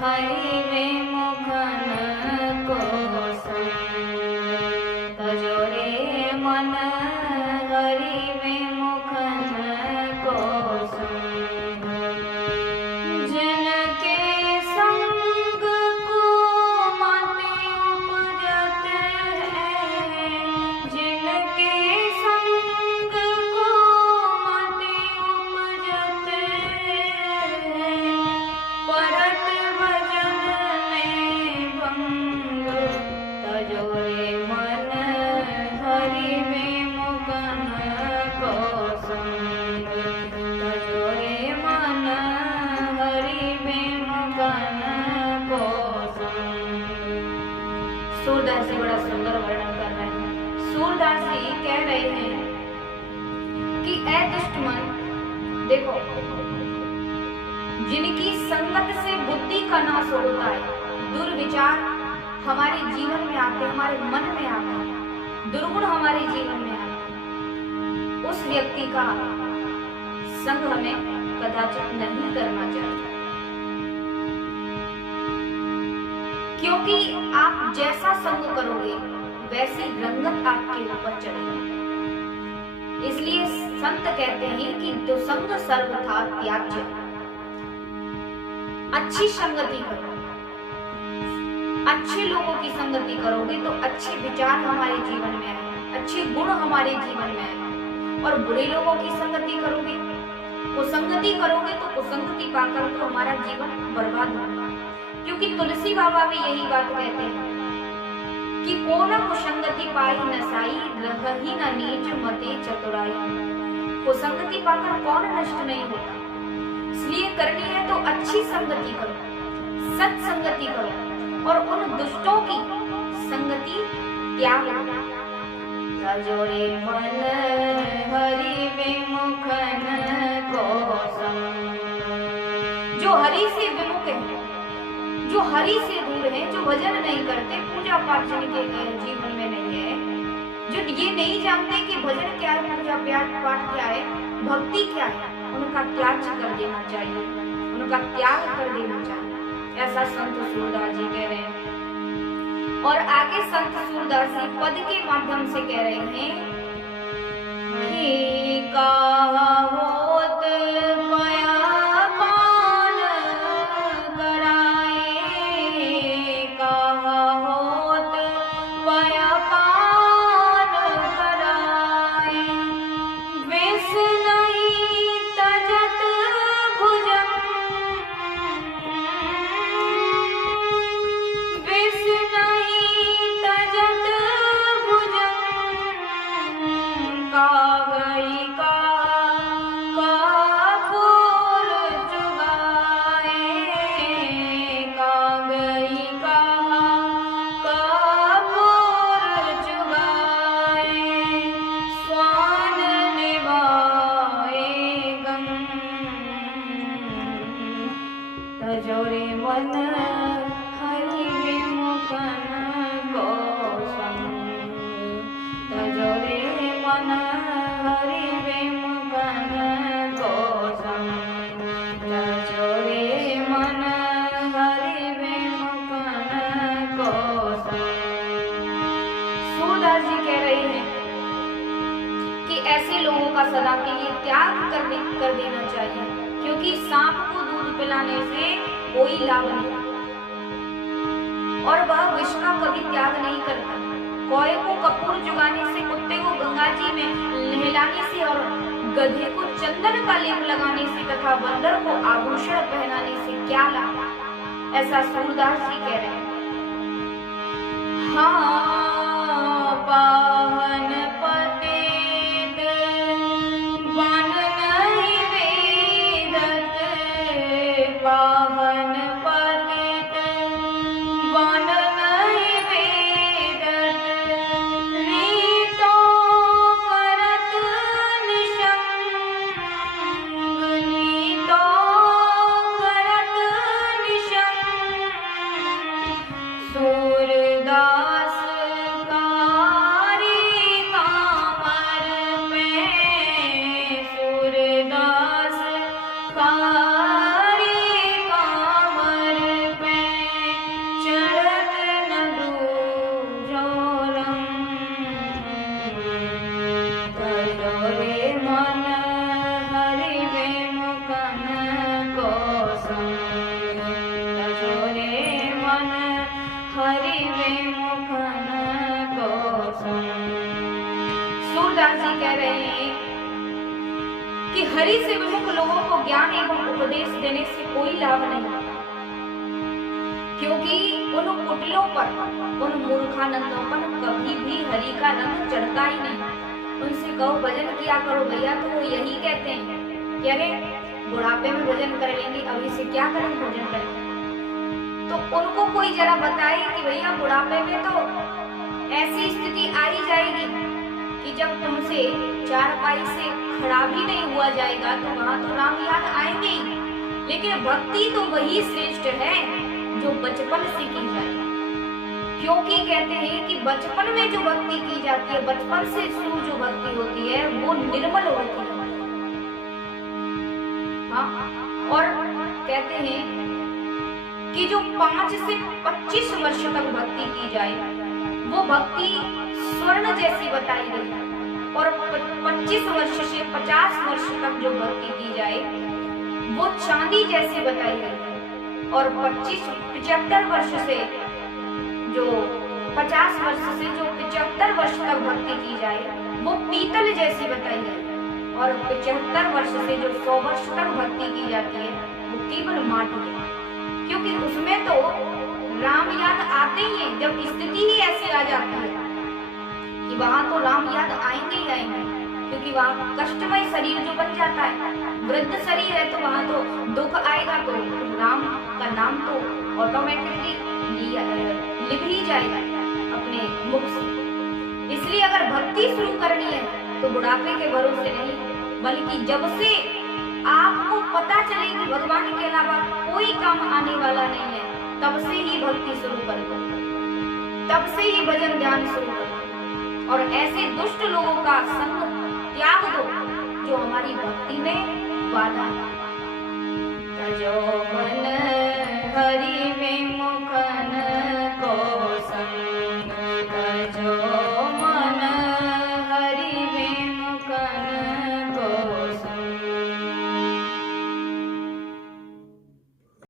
हरि विमुखन को तजो रे मन हरि विमुखन को जिनके संग को मति उपजत है, जिनके संग को मति उपजत है, परत भजन में भंग तजो रे मन हरि विमुखन को संग तजो रे मन हरि विमुखन को संग। सूरदास जी बड़ा सुंदर वर्णन कर रहे हैं। सूरदास जी कह रहे हैं कि ऐ दुष्ट मन, देखो जिनकी संगत से बुद्धि का नाश होता है, दुर्विचार हमारे जीवन में आते, हमारे मन में आते हैं, दुर्गुण हमारे जीवन में आते हैं, उस व्यक्ति का संग हमें कदाचित नहीं करना चाहिए। क्योंकि आप जैसा संग करोगे वैसी रंगत आपके ऊपर चढ़ेगी। इसलिए संत कहते हैं कि दुसंग सर्वथा त्याज्य। अच्छी संगति करो, अच्छे लोगों की संगति करोगे तो अच्छे विचार हमारे जीवन में आए, अच्छे गुण हमारे जीवन में आए। और बुरे लोगों की संगति करोगे, कुसंगति करोगे तो कुसंगति पाकर तो हमारा जीवन बर्बाद होगा। क्योंकि तुलसी बाबा भी यही बात कहते हैं कि को न कुसंगति पाई नसाई, रही न नीच मते चतुराई। कुसंगति पाकर कौन नष्ट नहीं होता। इसलिए करनी है तो अच्छी संगति करो, सत्संगति करो और उन दुष्टों की संगति त्याग दो। तजो रे मन हरि विमुखन को संग। जो हरि से विमुख है, जो हरि से दूर है, जो भजन नहीं करते, पूजा पाठ जिनके जीवन में नहीं है, जो ये नहीं जानते कि भजन क्या है, पूजा पाठ क्या है, भक्ति क्या है, उनका त्याग कर देना चाहिए, उनका त्याग कर देना चाहिए। ऐसा संत सूरदास जी कह रहे हैं। और आगे संत सूरदास जी पद के माध्यम से कह रहे हैं कि कहा होत पया कौन कराए, कहा होत पया कौन कराए। विष नहीं तजत भुजंग, विष नहीं तजत भुजंग, कागई का फूल चुगाए, कागई का फूल चुगाए। स्वान निभाए गंग तजो रे मन हरि विमुखन को संग। तजो रे मन हरि विमुखन को संग। तजो रे मन हरि विमुखन को संग। सूरदास जी कह रहे हैं कि ऐसे लोगों का सदा के लिए त्याग कर देना चाहिए। क्योंकि सांप को दूध पिलाने से कोई लाभ नहीं और वह विष का कभी त्याग नहीं करता। कौए को कपूर जुगाने से, कुत्ते को गंगा जी में नहलाने से और गधे को चंदन का लेप लगाने से तथा बंदर को आभूषण पहनाने से क्या लाभ। ऐसा सूरदास जी कह रहे हैं। हाँ पावन पतित बन नहीं वेदत, पावन पतित बन नहीं वेदत। नीतो करत निशंग, नीतो करत निशंग। सूरदास कारी कामर में, सूरदास कारी कामर संग तजो रे मन हरि विमुख को संग। सूरदास जी कह रहे हैं कि हरि से विमुख लोगों को ज्ञान एवं उपदेश देने से कोई लाभ नहीं होता, क्योंकि उन कुटिलों पर, उन मूर्खानंदों पर कभी भी हरि का रंग चढ़ता ही नहीं। उनसे कहो भजन किया करो भैया, तो वो यही कहते हैं कि अरे बुढ़ापे में भजन कर लेंगे, अभी से क्या करें भजन करें। तो उनको कोई जरा बताए कि भैया बुढ़ापे में तो ऐसी स्थिति आ ही जाएगी कि जब तुमसे चारपाई से खड़ा भी नहीं हुआ जाएगा तो वहां तो राम याद आएंगे ही। लेकिन भक्ति तो वही श्रेष्ठ है जो बचपन से की जाए, क्योंकि कहते हैं कि बचपन में जो भक्ति की जाती है, बचपन से शुरू जो भक्ति होती है वो निर्मल होती है। हाँ, और कहते हैं कि जो 5 से 25 वर्ष तक भक्ति की जाए वो भक्ति स्वर्ण जैसी बताई गई है, और 25 वर्ष से 50 वर्ष तक जो भक्ति की जाए वो चांदी जैसी बताई गई है, और 75 वर्ष से जो 50 वर्ष से जो 75 वर्ष तक भक्ति की जाए वो पीतल जैसी बताई गई, और 75 वर्ष से जो 100 वर्ष तक भक्ति की जाती है वो केवल माटी है। क्योंकि उसमें तो राम याद आते ही हैं, जब स्थिति ही ऐसी आ जाती है कि वहां तो राम याद आएंगे ही आएंगे, क्योंकि वहां कष्टमय शरीर जो बन जाता है, वृद्ध शरीर है, तो वहां तो दुख आएगा, तो राम का नाम तो ऑटोमेटिकली लिख ही जाएगा अपने मुख से। इसलिए अगर भक्ति शुरू करनी है तो बुढ़ापे के भरोसे नहीं, बल्कि जब से आपको पता चले कि भगवान के अलावा कोई काम आने वाला नहीं है, तब से ही भक्ति शुरू कर दो, तब से ही भजन ध्यान शुरू कर दो, और ऐसे दुष्ट लोगों का संग त्याग दो जो हमारी भक्ति में बाधा है। तजो मन हरि में